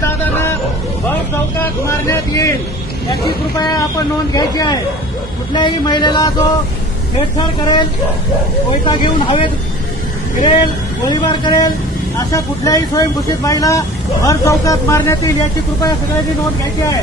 दादांना भर चौकात मारण्यात येईल याची कृपया आपण नोंद घ्यायची आहे। कुठल्याही महिलेला जो छेडछाड करेल, कोयता घेऊन हवेत फिरेल, गोळीबार करेल, अशा कुठल्याही स्वयंघोषित बाईला भर चौकात मारण्यात येईल याची कृपया सगळ्यांनी नोंद घ्यायची आहे।